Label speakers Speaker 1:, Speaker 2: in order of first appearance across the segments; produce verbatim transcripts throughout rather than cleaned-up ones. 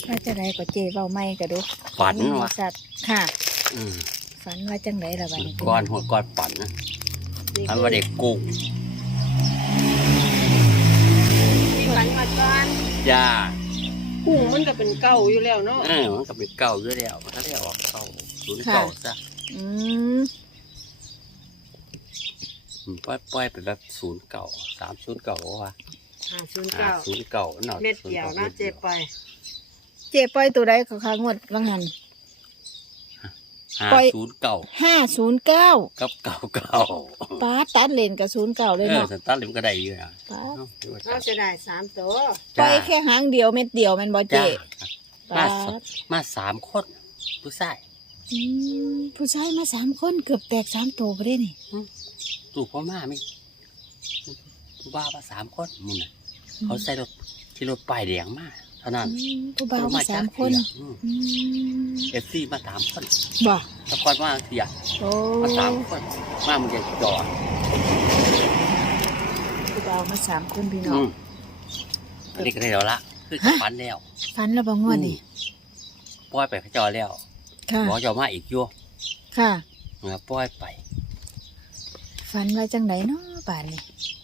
Speaker 1: ว่าจะไรก็เจเบาไม่กระดู
Speaker 2: ฝันวะ
Speaker 1: สัตว์ค่ะ
Speaker 2: อืม
Speaker 1: ฝันว่าจังไรล่ะบัดนี้
Speaker 2: ก้อนหัวก้อนฝันนะทำว่าเด็กกุ้ง
Speaker 3: มีฝันมาก่อน
Speaker 2: ย่า
Speaker 3: กุ้งมันก็เป็นเก่าอยู่แล้วเนาะ
Speaker 2: เออมันก็เป็นเก่าอยู่แล้วถ้าได้ออกเก่าศูนย์เก่าซะ
Speaker 1: อืม
Speaker 2: อืมปล่อยปล่อยไปแบบศูนย์เก่าสามศูนย์เก่าว่า
Speaker 3: ห้าศูนย์
Speaker 2: ห้า
Speaker 3: เก้า
Speaker 2: ศูนย์เก่าหน่อย
Speaker 3: เม็ดเดียวนะเจ็บไป
Speaker 1: เจปล่อยตัวใดเขาค้างวดว่างหัน
Speaker 2: ห้า
Speaker 1: ปล่อย
Speaker 2: ศูนย์เก่า
Speaker 1: ห้าศูนย์เก้า
Speaker 2: กับเก่าเก่า
Speaker 1: ป้าตัดเลนกับศูนย์เก้าเลย
Speaker 2: เออ
Speaker 1: เนาะ
Speaker 2: สันตันเล่มก็ได้อยู่นะ
Speaker 1: ป้า
Speaker 2: เนาะถือว่า
Speaker 3: เราจะได้สามตัว
Speaker 1: ปล่อยแค่หางเดียวเม็ดเดียวแมันบ่เจ
Speaker 2: จ้า
Speaker 1: ป้า
Speaker 2: มาสมาสามคนผู้ชาย
Speaker 1: อืมผู้ชายมาสามคนเกือบแตกสามตัวไปได้นี่
Speaker 2: ถูกพ่อมาไหมผู้บ้ามาสามคนมึงน่ะเขาใส่รถที่รถป้ายแดงมาเท่านั้น
Speaker 1: อืมผู้บ่าวมาสามคน อืม
Speaker 2: เอฟซีมาสามคน
Speaker 1: บ่
Speaker 2: ตะกอนมาเสีย
Speaker 1: โอ้
Speaker 2: มาสามคนมามึงจะจอด
Speaker 1: ผู้บ่าวมาสามคนพี่น้อ
Speaker 2: อื
Speaker 1: ง
Speaker 2: มอันนี้ก็ได้แล้วละคือจะฝันแล้ว
Speaker 1: ฝันแล้วบ่งวดนี่
Speaker 2: ปล่อยไปเขาจอแล้ว
Speaker 1: ค่ะ
Speaker 2: บอกจอมาอีกอยู่
Speaker 1: ค่ะ
Speaker 2: เมื่อปล่อยไป
Speaker 1: ฝันว่าจังไดเนาะป่านนี้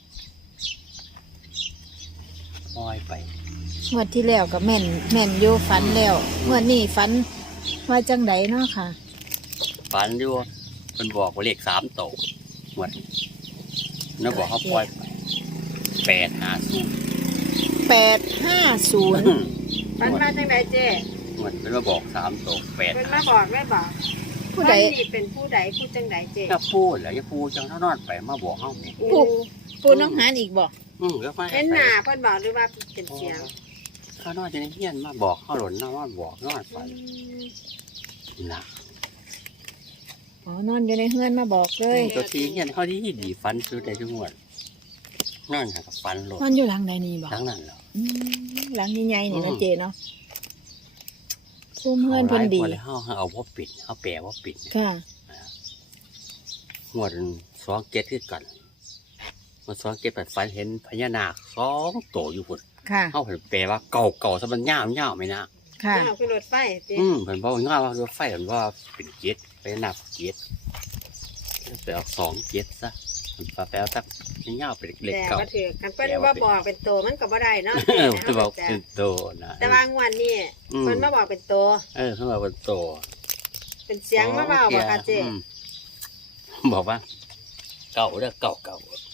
Speaker 2: ปล่อยไป
Speaker 1: งวดที่แล้วก็แม่นแม่นอยู่ฝันแล้วงวดนี้ฝันว่าจังไดเนาะค่ะ
Speaker 2: ฝันอยู่มันบอกว่าเลขสามโตหมดนั่นบอกเขาปล่อยไปแปดห้าศูนย์
Speaker 1: แปดห้าศูนย์
Speaker 3: ฝันมาจังไดเจ๊
Speaker 2: หมดเป็นมาบอกสามโตแปด
Speaker 3: เป็นมาบอกได้บอก
Speaker 1: ผู้ใด
Speaker 3: ฝันนี่เป็นผู้ใดผู้จังไดเจ๊
Speaker 2: ถ้าพูดแล้วจะพูดจังเท่านอนไปมาบอกเขาเนี่ย
Speaker 1: ผู้ ปูน้องหานอีกบ่
Speaker 2: อืมก็ไม่
Speaker 3: เป็นหน้าเพิ่นบอกหรือว่าเป็นเสียง
Speaker 2: ข้านอนจะได้เฮียนมาบอกเขาหล่นนอนมาบอกนอนไปนะ
Speaker 1: อ๋อนอนอยู่ในเฮือนมาบอกเลย
Speaker 2: ตัวทีเฮียนเขาที่ดีฟันซื้อได้ทุกงวดนอนหากับฟันหล่น
Speaker 1: นอนอยู่หลังใดนี่บ่
Speaker 2: ทั้งนั้นเหรอ
Speaker 1: อืมหลังใหญ่ๆนี่
Speaker 2: อื
Speaker 1: นะ
Speaker 2: ม
Speaker 1: เจเนาะภูมิเฮือนเพิ่นดี
Speaker 2: เขาหลายคนเลยเขาเอาว่าปิดเขาแปลว่าปิด
Speaker 1: ค่ะ
Speaker 2: งวดสองเจ็ดขึ้นกันงวดสองเจ็ดปัดฟันเห็นพญานาคสองโตอยู่พุ่น
Speaker 1: ค่ะ
Speaker 2: เขาเห็นแปลว่าเก่าเก่าสมันย่ามย่ามไหมนะ
Speaker 1: ค่ะ
Speaker 3: เอาขึ้นรถไฟเจ๊
Speaker 2: อืมเป็นบอกง่ายว่ารถไฟเป็นว่าเป็นเจ็ดพญานาคเจ็ดแปลว่าสองเจ็ดซะมันแปลว่าตั้งย่ามเป็นเล็ก
Speaker 3: แต่
Speaker 2: เก่า
Speaker 3: ก็ถือกันเพิ่นว่าบอกเป็นตัวมันก็บ่ได้เนาะ
Speaker 2: เออจะบอกเป็นโตนะ
Speaker 3: แต่ว่างวันนี้
Speaker 2: อืม
Speaker 3: เพิ่นมาบอกเป็นตัว
Speaker 2: เออเขาบอกเป็นโต
Speaker 3: เป็นเสียงมาบอกว่าค่ะเจ๊
Speaker 2: อืมบอกว่า เก่าเด้อเก่าเก่า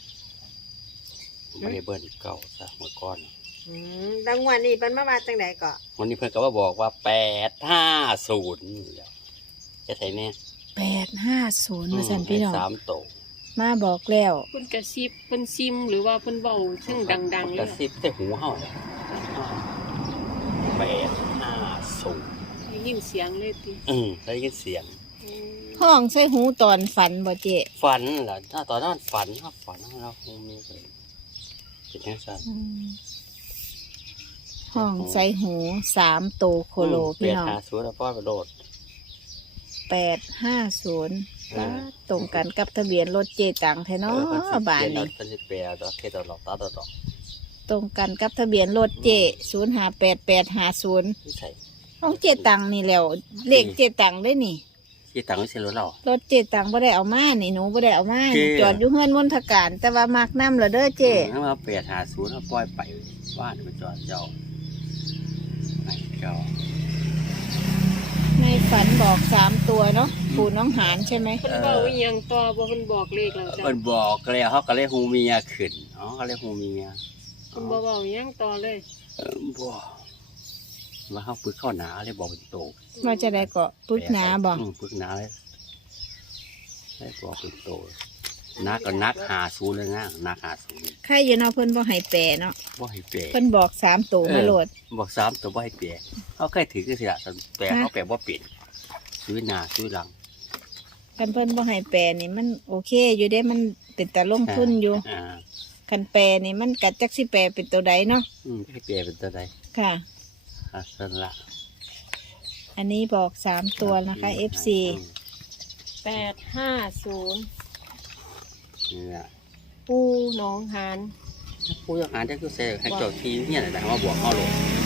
Speaker 2: ไม่ได้เบิ้ลเก่าซะเมื่อก่อน
Speaker 3: อืมดังวันนี้เพิ่นมาว่าจังไดก็
Speaker 2: วันนี้เพื่อนก็ว่าบอกว่าแปดห้าศูนย์จะใส่เนี่ย
Speaker 1: แปดห้าศูนย์มาสั่นพี่น้อง
Speaker 2: สามโต
Speaker 1: มาบอกแล้ว
Speaker 4: เพิ่นกระซิบเพิ่นซิมหรือว่าเพิ่นเบาซึ่งดังๆ
Speaker 2: ก
Speaker 4: เล
Speaker 2: ระ
Speaker 4: ย
Speaker 2: ซิบใส่หูเห่าเลยแปดห้าศูนย์
Speaker 4: ได้ยินเสียงเลยติ
Speaker 2: อืมได้ยินเสียง
Speaker 4: อืม
Speaker 1: ห้องใส่หูตอนฝันบ่เจ
Speaker 2: ฝันเหรอถ้าตอนนั้นฝันถ้าฝันเราคงมีเป็นเป็นแค่สั้น
Speaker 1: อืมห้องใส่หูสามโตโคโล
Speaker 2: เปลี่
Speaker 1: พี่
Speaker 2: ยน
Speaker 1: น้อง
Speaker 2: หาศูนย์แล้วป้อนไปโดด
Speaker 1: แปดห้าศูนย์
Speaker 2: เออ
Speaker 1: ตรงกันกับทะเบียนรถเจตังแท้เนาะบานนี้
Speaker 2: เป็นสิเปียดอกเทตลอดตาตลอด
Speaker 1: ตรงกันกับทะเบียนรถเจศูนย์ห้าแปดแปดห้าศูนย์
Speaker 2: ที่ใส่
Speaker 1: ห้องเจตังนี่แล้วเลขเจตังได้นี่
Speaker 2: ที่ตังไม่ใช่รถเรา
Speaker 1: รถเจตังบ่ได้เอามานี่หนูบ่ได้เอามา
Speaker 2: เจ
Speaker 1: นี่จอดอยู่เฮือนมณฑการ แต่ว่ามักน้ำเหรอเด้อเจ
Speaker 2: ถ้ามาเปลี่ยนหาศูนย์เขาปล่อยไปบ้านไปจอดเจ้าไอ้เจ้า
Speaker 1: ในฝันบอกสามตัวเนาะปู่น้องหานใช่ไหม
Speaker 4: เพิ่นเบาอีหยังต่อบ่เพิ่นบอกเลขแล้วจ้ะ
Speaker 2: มันบอกแล้วเขาก็เลยหูเมียขึ้นอ๋อเขาเลยหูเมีย
Speaker 4: เพิ่นบ่เบาอีหยังต่อเลย
Speaker 2: เออบอกว่าเขาปึกเข้าหนาเลยบอกเป็นโต
Speaker 1: ว่าจะได้ก็ปึกหนาบ่
Speaker 2: อืมปึกหนาเลยได้บอกเป็นโตนักก็นักหาศูนย์เลยนะนักหาศูนย์
Speaker 1: ใครอยู่เนาะเพิ่นบ่ให้แปรเนาะ
Speaker 2: บ่ให้เปลี่ย
Speaker 1: เพิ่นบอกสามตัวมาโหลด
Speaker 2: บอกสามตัวบ่ให้เปลี่ยเขาเคยถือกันสิละแปลเขาแปลว่าเปลี่ยนซื้อหนาซื้อหลัง
Speaker 1: คันเพิ่นบ่ให้แปรนี่มันโอเคอยู่เด้มันเป็นแต่ลงทุนอยู่
Speaker 2: อ่า
Speaker 1: คันแปรนี่มันกัดจักสิแปรเป็นตัวใดเนาะ
Speaker 2: อืมให้เปลี่ยนเป็นตัวใด
Speaker 1: ค่ะ
Speaker 2: อ่ะนั่นละ
Speaker 1: อันนี้บอกสามตัวนะคะ เอฟ ซี
Speaker 2: อืม
Speaker 4: แปดห้าศูนย์
Speaker 2: นี่แหละ
Speaker 4: ปูหนองหาน
Speaker 2: ผู้ต้องหาจะคือเสียให้เจ้าทีเนี่ยแหละมาบอกเขาหลงเขา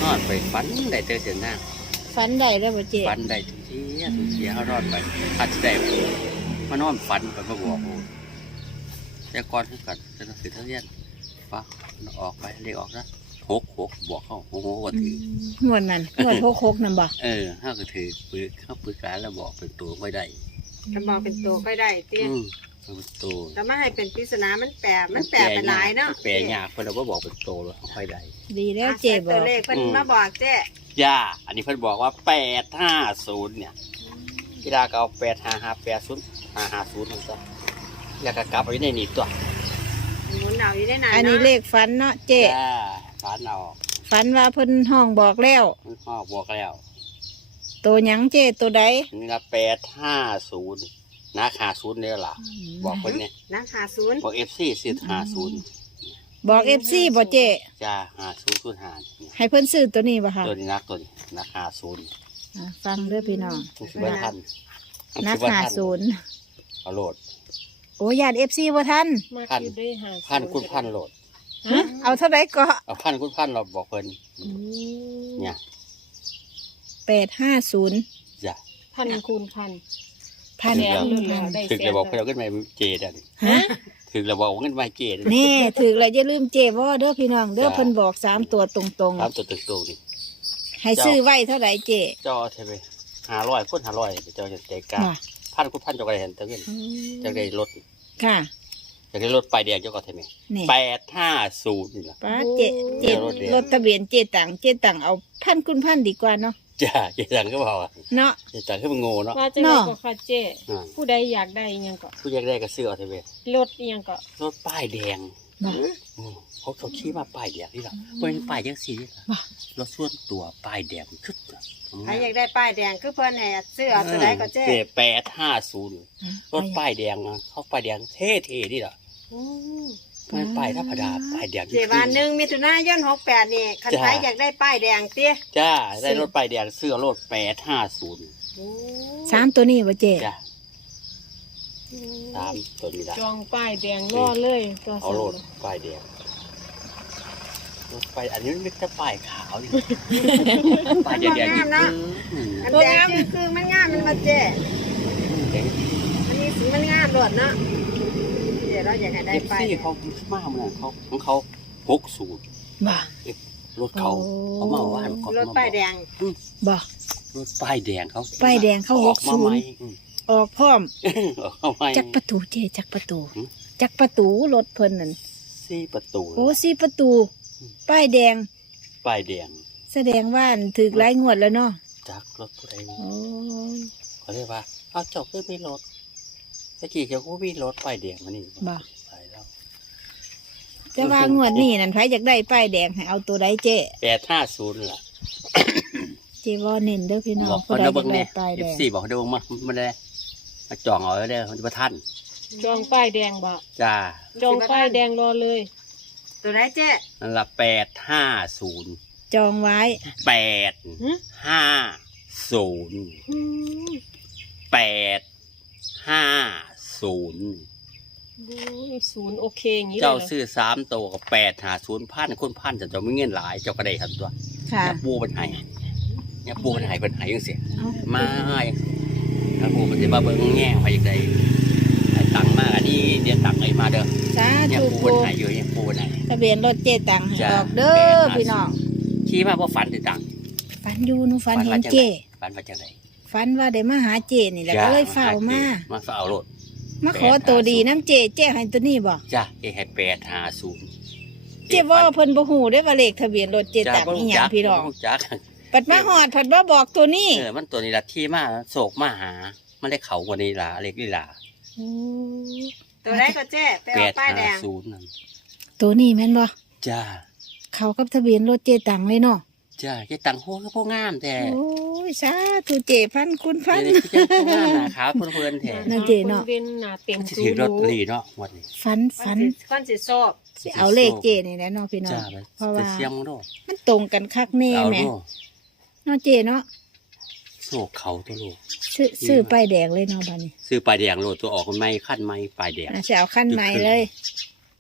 Speaker 2: อนไปฝันได้เจอเสียหน้า
Speaker 1: ฝันได้แล้วบ่เจ๊
Speaker 2: ฝันได้ทุกทีทุกทีเขานอนไปอาจจะได้มานอนฝันไปมาบอกโอ้แต่ก่อนคือกันจะต้องสืบเท่าเรียนปะออกไปเรียกออกนะหกหกบอกเขาหกหกก็ถือ
Speaker 1: งวดนั้นงวดหกหกนั่นบ่
Speaker 2: เออเขาก็ถือปืนเขาปืนการแล้วบอกเป็นตัวไม่ได้
Speaker 3: ก็บอกเป็นตัวค่อยได้เตี้ย
Speaker 2: อืมเป็นตัว
Speaker 3: แต่ไม่ให้เป็นปริศนามันแปลมันแปลไปหลายเนาะ
Speaker 2: แปลยากเพิ่นเราก็บอกเป็นตัวเลยเขาค่อยได้
Speaker 1: ดีแล้ว
Speaker 3: อ่ะ
Speaker 1: เจ๊บ
Speaker 3: ตั
Speaker 1: อ
Speaker 3: ว
Speaker 1: ก
Speaker 3: เลขเพิ่นมาบอกเจ๊
Speaker 2: ย่าอันนี้เพิ่นบอกว่าแปดห้าศูนย์เนี่ยกีฬาก็เอาแปดห้าห้าแปดศูนย์ห้าห้าศูนย์มันซะแล้วก็กลับไปในนี่ตัว
Speaker 3: หมุนเอาอยู่ได้นาน
Speaker 1: อันนี้
Speaker 3: เนาะ
Speaker 1: เลขฝันเนาะเจ๊
Speaker 2: จ้าฝันเอา
Speaker 1: ฝันว่าเพิ่นห้องบอกแล้ว
Speaker 2: มันพ่อบอกแล้ว
Speaker 1: ตัวหยังเจ๊ตัวใด
Speaker 2: นี่ละแปดห้าศูนย์นะขาศูนย์เนี่ยล่ะบอกเพิ่นเนี่ย
Speaker 3: นะหาศูนย์
Speaker 2: บอกเอฟซีสิห้าศูนย์
Speaker 1: บอก เอฟ ซี บ่เจ๊
Speaker 2: จ้าห้าศูนย์ศูนย์ห้า
Speaker 1: ให้เพิ่นซื้อตัวนี้บ่ค่ะ
Speaker 2: ตัวนี้นักตัวนี้นักห้าศูนย์
Speaker 1: อ่ะฟังเด้อพี่น้อง
Speaker 2: มันคือว่าทัน
Speaker 1: นักหาศูนย์
Speaker 2: เอาโหลด
Speaker 1: โอ้ยาด เอฟ ซี บ่ทัน
Speaker 4: มา
Speaker 2: พัน
Speaker 4: คิดได้หา
Speaker 2: พันคุณพันโหลด
Speaker 4: ฮะ
Speaker 1: เอาเท่าไหร่ก็
Speaker 2: เอาพันคุณพันเราบอกเพิ่น
Speaker 4: อืม
Speaker 2: เนี่ย
Speaker 1: แปดห้าศูนย์
Speaker 2: จ้า
Speaker 4: พันคูณพัน
Speaker 1: พัน
Speaker 4: แสน
Speaker 1: คูณ
Speaker 4: แล้
Speaker 1: พั
Speaker 4: วน ได้
Speaker 2: ถึง
Speaker 4: แส
Speaker 2: จะ
Speaker 4: น
Speaker 2: บอกเพิ่นเอาขึ้นมาเจดัน
Speaker 1: ฮะ
Speaker 2: ถึงจะบอกว่าขึ้นมาเจดัน
Speaker 1: แน่ถือแล้วอย่าลืมเจ๊บ่เด้อพี่น้องเด้อ
Speaker 2: จ้ะ
Speaker 1: เพิ่นบอกสามตัวตรง
Speaker 2: ตามตัวตึกตัวนี่
Speaker 1: ๆ ให้ซื้อไว้เท่าไหร่เจ๊
Speaker 2: เจ้าเทไปหาร้อยคนหาร้อยเจ้าจะใจกล้า
Speaker 1: บ่
Speaker 2: พันคุณพันเจ้าก็ได้เห็นเท่าเงินเจ้าได้รถ
Speaker 1: ค่ะ
Speaker 2: เจ้าได้รถไปายแดงเจ้าก็เทไหม
Speaker 1: นี่
Speaker 2: แปดห้าศูนย์นี่ล่ะ
Speaker 1: ป้าเจ๊เจ๊
Speaker 2: รถเดียว
Speaker 1: รถทะเบียนเจ๊ตังเจ๊ตังเอาพันคุณพันดีกว่าเนาะ
Speaker 2: จ้าเจดันก็บอกว่า
Speaker 1: เนาะ
Speaker 2: เจดันก็มันโง่เนาะ
Speaker 4: ว่าจะได้ก็ค่ะเจ้
Speaker 2: อ่า
Speaker 4: ผู้ใดอยากได้อิหยังก็
Speaker 2: ผู้อยากได้ก็ซื้อเอาเทไป
Speaker 4: รถอิหยังก็
Speaker 2: รถป้ายแดง
Speaker 1: บ่
Speaker 2: อืมเขาเขาขี่มาป้ายแดงนี่หรอเป็นป้ายยังสีนี่หรอ
Speaker 1: บ่
Speaker 2: รถส่วนตัวป้ายแดงคึด
Speaker 3: ใครอยากได้ป้ายแดงคือเพิ่นให้ซื้อเอาตัวใดก็เจ๊
Speaker 2: แปดห้าศูนย์รถป้ายแดงนะเขาป้ายแดงเท่ๆนี่หรอ
Speaker 3: อืม
Speaker 2: มันป้ายธรรมดาป้ายแดง
Speaker 3: เจ๊บานหนึ่งมิถุนายนหกแปดนี่คันใครอยากได้ป้ายแดงเตี้ย
Speaker 2: จ้าได้รถป้ายแดงเสื้อรถแปดห้าศูนย์
Speaker 3: อืม
Speaker 1: สามตัวนี้บ่เจ๊
Speaker 2: จ้าตามตัวนี้ละ
Speaker 4: จองป้ายแดงรอเลยตัว
Speaker 2: เอา
Speaker 4: สั่น
Speaker 2: รถป้ายแดงรถป้ายอันนี้มันไม่ใช่ป้ายขาวนี่ป้ายแดงๆนี่อืม
Speaker 3: อันแดงคือคือมันงามมันมาเจ๊
Speaker 2: เจ๋ง
Speaker 3: อันนี้สีมันงามโดดเนาะเจ๊เราอยากให้ได้
Speaker 2: เอฟ
Speaker 3: ป้าย
Speaker 2: ซี
Speaker 3: แดง
Speaker 2: เขามาเหมือนเขาของเขาหกศูนย์
Speaker 1: บ่
Speaker 2: รถเขาเขามาว่าเขา
Speaker 3: รถป้ายแดง
Speaker 1: บ่
Speaker 2: รถป้ายแดงเขา
Speaker 1: ป้ายแดงเขา
Speaker 2: ออกมาใหม่
Speaker 1: หกศูนย์
Speaker 2: อืม
Speaker 1: ออกพร้อม
Speaker 2: ออกมาใหม่
Speaker 1: จักประตูเจ๊จักประตู
Speaker 2: หืม
Speaker 1: จักประตูรถเพิ่นนั่น
Speaker 2: สี่ประตู
Speaker 1: โอ้สี่ประตู ป้ายแดง
Speaker 2: ป้ายแดง
Speaker 1: แสดงว่าถึกหลายงวดแล้วเนาะ
Speaker 2: จากรถผู้ใด
Speaker 1: โอ้ย
Speaker 2: เขาเรียกว่าเอาเจบเพื่อมีรถตะกี้เจ้าก็มีรถป้ายแดงมานี่
Speaker 1: บ่
Speaker 2: ไปแล้ว
Speaker 1: แต่ว่างวดนี้นั่นไผอยากได้ป้ายแดงให้เอาตัวใดเจ๊
Speaker 2: แปดห้าศูนย์ล่ะ
Speaker 1: เจ๊ว่าเน้นเด้อพี่น้อ
Speaker 2: บอง ก
Speaker 1: ผู้
Speaker 2: คน
Speaker 1: ใดอ
Speaker 2: เด้
Speaker 1: ยา
Speaker 2: เบิ่ง
Speaker 1: กได้
Speaker 2: เนี่ย
Speaker 1: ป้าย
Speaker 2: เอ
Speaker 1: แด
Speaker 2: ฟ
Speaker 1: ง
Speaker 2: ซีบอกเด้อเบิ่งมามาได้มาจองเอาไว้ได้มันจะมาทัน
Speaker 4: จองป้ายแดงบ่
Speaker 2: จ้า
Speaker 4: จองป้ายแดงรอเลย
Speaker 3: ตัวไหนเจ๊
Speaker 2: นั่นละแปดห้าศูนย์
Speaker 1: จองไว้
Speaker 2: แปด
Speaker 4: หึ
Speaker 2: ห้าศูนย์
Speaker 4: อืม
Speaker 2: แปดห้าศูนย์
Speaker 4: โอ้ยศูนย์โอเคอย่างนี้เลย
Speaker 2: เจ้า
Speaker 4: เหรอ
Speaker 2: ซื้อสามตัวกับแปดหาศูนย์พันคนพันจะจะไม่เงินหลายเจ้าก็ได้ครับตัว
Speaker 1: ค่ะ
Speaker 2: เนี่ยปูเป็นไห้เนี่ยปูเป็นไห้เป็นไห้ยังเสีย
Speaker 1: เอ้า
Speaker 2: มาถ้าปูมันจะมาเบิ่งแง่ไปยังไงตังมากอันนี้เดี๋ยวตังไอ้มาเด้อ
Speaker 1: สา
Speaker 2: เนี่ย
Speaker 1: ธุ
Speaker 2: ปู
Speaker 1: ปู
Speaker 2: เป็นไห้อยู่เนี่ยปูเป็นไห้
Speaker 1: ทะเบียนรถเจ๊ตังให้
Speaker 2: จ้ะ
Speaker 1: ออกเด้อพี่น้อง
Speaker 2: ชี้มาเพราะฝันติดตัง
Speaker 1: ฝันอยู่หนูฝันเห็น
Speaker 2: ว่าจัง
Speaker 1: เจ๊
Speaker 2: ไดฝันว่าจังได
Speaker 1: ฝันว่าได้มาหาเจ๊นี่แหละก็เลยเฝ้ามา
Speaker 2: มาเฝ้ารถ
Speaker 1: มาขอตัวดีน้ำเจ๊เจ๊ให้ตัวนี้บ่
Speaker 2: จ้าเอให้แปดหาศูนย์
Speaker 1: เจ๊ว่าเพิ่นบ่ฮู้ได้อว่าเลขทะเบียนรถเจ๊ตังอีหยังพี่น้อง
Speaker 2: จัก
Speaker 1: ปัดมาฮอดเพิ่นบ่บอกตัวนี้
Speaker 2: เออมันตัวนี้ละที่มาโศกมาหา มันได้เขากว่านี้ล่ะเล็กนี่ล่ะ
Speaker 3: ตัวไหนก็เจ๊ไป
Speaker 2: แป
Speaker 3: เอา
Speaker 2: ด
Speaker 3: ป้ายแด
Speaker 2: ห้าง ศูนย์นั่น
Speaker 1: ตัวนี้แม่นบ่
Speaker 2: จ้า
Speaker 1: เข้ากับทะเบียนรถเจ๊ตังเลยเนาะ
Speaker 2: จ้าเจะตังโหก็พวกงามแต่
Speaker 1: โอ้ยสาธุเจ๊พันคุณพัน
Speaker 2: เดี๋ยวนี้เจะพวกงามนะครับเพื่อนเพื่อนๆแท้
Speaker 1: นั่นเจ๊เนาะ
Speaker 4: เว้นหน้าเต็ม
Speaker 2: มันจะ
Speaker 4: ตู
Speaker 2: ถือลอต
Speaker 4: รู
Speaker 2: เตอรี่เนาะงวันนี้
Speaker 1: ฝันฝัน
Speaker 3: คอนสิโซบ
Speaker 1: สิเอาเลขเจ๊นี่แหละเนาะพี่น้อง
Speaker 2: จ้าไป
Speaker 1: เพราะ
Speaker 2: ไป
Speaker 1: ว่า
Speaker 2: เสียงมันโด
Speaker 1: มันตรงกันคักแน่
Speaker 2: เอา
Speaker 1: แหม่
Speaker 2: โด
Speaker 1: เนาะเจ๊เนาะ
Speaker 2: โศกเขาตัวลูก
Speaker 1: ซื้อซื้อป้ายแดงเลยเนาะบัดนี้
Speaker 2: ซื้อปลายแดงโลดตัวออกมันไม่ขั้นไม่ปลายแดง
Speaker 1: อ่ะสิเอาขั้นใหม่เลย เ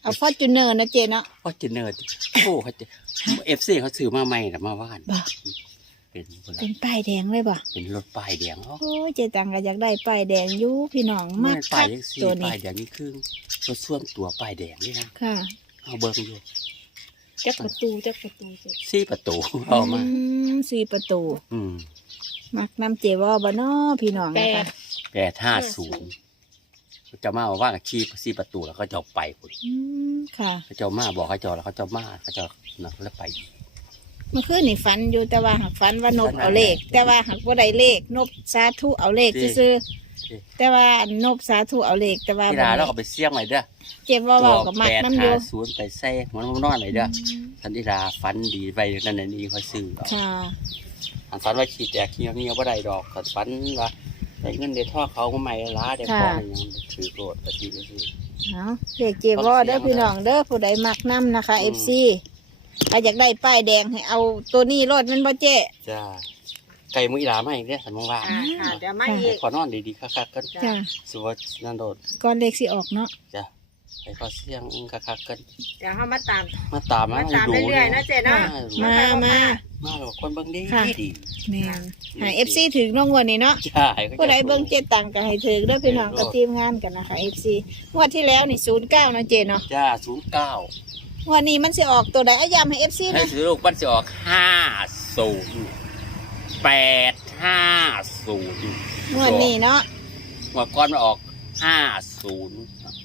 Speaker 1: เอาฟอร์จูเนอร์นะเจเนาะ
Speaker 2: ว่าจะเนิร์ดโอ้เขาจะเอฟซีเขาซื้อมาใหม่แต่มาว่าน
Speaker 1: บ่
Speaker 2: เป็นคนละ
Speaker 1: เป็นป้ายแดงเลยบ่
Speaker 2: เป็นรถป้ายแดงเขา
Speaker 1: โอ้ยเจตังก็อยากได้ป้ายแดงอยู่พี่น้อง
Speaker 2: ไม่
Speaker 1: มาก
Speaker 2: ป้า
Speaker 1: คั
Speaker 2: ย
Speaker 1: ก
Speaker 2: ยังสี่
Speaker 1: ตัว
Speaker 2: ป้า
Speaker 1: นี้
Speaker 2: ยแดงนี่ครึ่งรถส่วนตัวป้ายแดงนี่นะ
Speaker 1: ค่ะ
Speaker 2: เอาเบิ้งอยู่
Speaker 4: จักประตูจักประตูเจ๊
Speaker 2: สี่ประตูเอามา
Speaker 1: อืมสี่ประตู
Speaker 2: อืม
Speaker 1: มักน้ำเจวอบ่เนาะพี่น้อง
Speaker 4: แป
Speaker 1: นะคะ
Speaker 4: ด
Speaker 2: แปดห้าศูนย์จะมาว่ากับชีสี่ประตูแล้วเขาจะเอาไปคุณ
Speaker 1: อืมค่ะ
Speaker 2: เขาจะเอามาบอกเขาจะเอาแล้วเขาจะเอามาเขาจะนักแล้วไป
Speaker 1: เมื่อคืนนี่ฝันอยู่แต่ว่าหักฝันว่านบ
Speaker 2: ฝันว่า
Speaker 1: เอาเลข แต่ว่าหักว่าได้เลขนบสาธุเอาเลข
Speaker 2: จริง
Speaker 1: ซื่อ
Speaker 2: จริง
Speaker 1: ๆแต่ว่านบสาธุเอาเลขแต่ว่า
Speaker 2: พี่ดาเราก็ไปเสี่ยงไว้เด้อ
Speaker 1: เจ็บว่าเบากับมัก
Speaker 2: แปด
Speaker 1: น้ำอยู่
Speaker 2: ห้าศูนย์ไปใส่หัวมันนอนไหนเด้อสันติดาฟันดีไปนั่นนี่เขาซื้อเอา
Speaker 1: ค่ะ
Speaker 2: อันฝันว่าขี่แจกเงี้ยเงี้ยว่าได้ดอกขันฝันว่าได้เงินได้ท่อเขาก็ไม่ล้าได้พออะไรยังถือโกรธไปทีไปที
Speaker 1: เอาเลขเจวอเด้อพี่น้องเด้อผู้ใดมักน้ำนะคะ
Speaker 2: อื
Speaker 1: เอ
Speaker 2: ม
Speaker 1: ฟซีใครอยากได้ป้ายแดงให้เอาตัวนี้รถมันบ่เจ๊
Speaker 2: จ้าไก่มืออีหลาไม่เนี่ยสันมองว่า
Speaker 3: อ่าค่ะเดี๋ยวมาอีก
Speaker 2: ขอนอนดีๆคักๆกัน
Speaker 1: จ้ะ
Speaker 2: สุวัสนันโดด
Speaker 1: ก่อนเลขสิออกเนาะ
Speaker 2: จ้ะไปขอเสี่ยงคักๆกัน
Speaker 3: เดี๋ยวเขามาตาม
Speaker 2: มาตาม
Speaker 3: มาตามเรื่อยๆนะเจ๊เนาะ
Speaker 1: มามา
Speaker 2: มาหรอกคนเบิ่งดี
Speaker 1: ค่ะ
Speaker 2: ดี
Speaker 1: แม่นให้เอฟซีถึงน้องวันนี้เนาะ
Speaker 2: ใช่
Speaker 1: ผู้ใดเบิ่งเจตังก็ให้ถึงเด้อพี่น้องกับทีมงานกันนะคะเอฟซีงวดที่แล้วนี่ศูนย์เก้านะเจเนาะ
Speaker 2: จ้าศูนย์เก้าง
Speaker 1: วดนี้มันสิออกตัวใดเอาย้ำให้เอฟซี
Speaker 2: ให้
Speaker 1: นะ
Speaker 2: ซื้อลูกมันจะออกห้าศูนย์แปดห้าศูนย์
Speaker 1: งวดนี้เนาะ
Speaker 2: หัวก้อนมันออกห้าศูนย์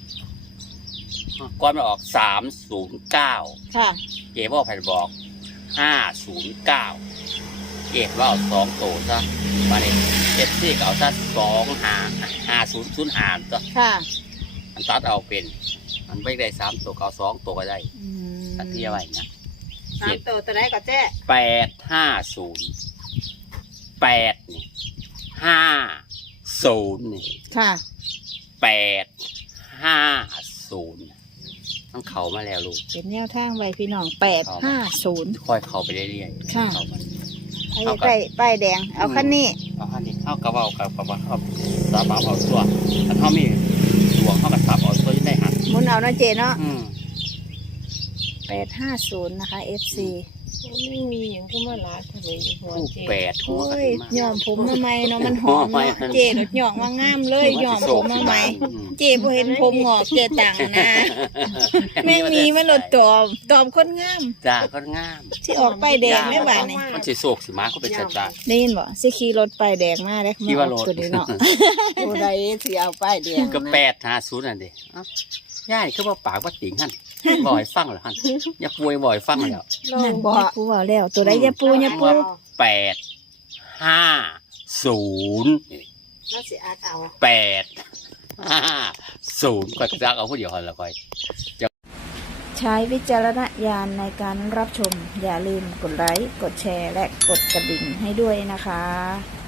Speaker 2: ก้อนมันออกสามศูนย์เก้า
Speaker 1: ค่ะ
Speaker 2: เก๋บอกแผ่นบอกห้าศูนย์เก้าเก๋ว่าเอาสองโตซะมาเนี่ยเจ็ดซี่ก็เอาซะสองหาห้าศูนย์ศูนย์หารซะ
Speaker 1: ค่ะ
Speaker 2: อันตัดเอาเป็นมันไม่ได้สามตัวก็เอาสองตัวก็ได้
Speaker 1: อืม
Speaker 2: ตัดเทียไว้นะ
Speaker 3: สามตัวตัวไหนก็เจ๊
Speaker 2: แปดห้าศูนย์แปดนี่ห้าศูนย์นี่
Speaker 1: ค่ะ
Speaker 2: แปดห้าศูนย์ต้องเข้ามาแล้วลูก
Speaker 1: เป็นแนวทางไว้พี่น้องแปดห้าศูนย์
Speaker 2: ค่อยเข้าไปเรื่อยๆ
Speaker 1: ค่ะ
Speaker 2: เข้ามา
Speaker 1: ใครอยากได้ป้ายแดง เอาคันนี้
Speaker 2: เอาอันนี้เข้ากระเป๋ากับกระเป๋าเข้าสาบเอาตัวอันเขามีดวงเข้ากับสับเอาตัวที่ได้หัน
Speaker 1: หมุนเอานะเจเนาะ
Speaker 2: อืม
Speaker 1: แปดห้าศูนย์นะคะ เอฟซี
Speaker 4: ไม่มีอย่างที่ว่าร้านทะเลหัว
Speaker 2: ลูก
Speaker 4: เจ๊
Speaker 2: แปดหัว
Speaker 1: โอ้
Speaker 2: กัน
Speaker 1: ย
Speaker 2: มา
Speaker 1: หย่อมผมมาใหม่เนาะมันหอมเนาะเจดหย่อมมางามเลยหย่อมผมมาใหม่
Speaker 2: อืม
Speaker 1: เจบ่เห็นผมงอกเจตังนะแม่งมีมันหลดตอมตอมคนงาม
Speaker 2: จ้าก็งาม
Speaker 1: ที่ออกป้ายแดงได้บ่านี่
Speaker 2: มันสิโศกสิมาเขาเป็นสัจจะ
Speaker 1: ได้ยินบ่สิขี่รถป้ายแดงมาได้
Speaker 2: ขี่ว่ารถ
Speaker 1: ตัวนี้เนาะ
Speaker 3: ตัวใดสิเอาป้ายแดง
Speaker 2: ก็แปดห้าศูนย์นั่นดิเอ้าย่ายคือว่าปากว่าติ่งหันบ่อยฟังเหรอหันอย่าป่วยบ่อยฟังแล้ว
Speaker 1: นั่นบ่ปูเว้าแล้วตัวใดอย่าปูอย่าปู
Speaker 2: แปดห้าศูนย์
Speaker 3: น่าสิอาเอา
Speaker 2: แปดห้าศูนย์ค่อยกระซักเอาผู้เดียวหันละค่อย
Speaker 1: ใช้วิจารณญาณในการรับชม อย่าลืมกดไลค์กดแชร์และกดกระดิ่งให้ด้วยนะคะ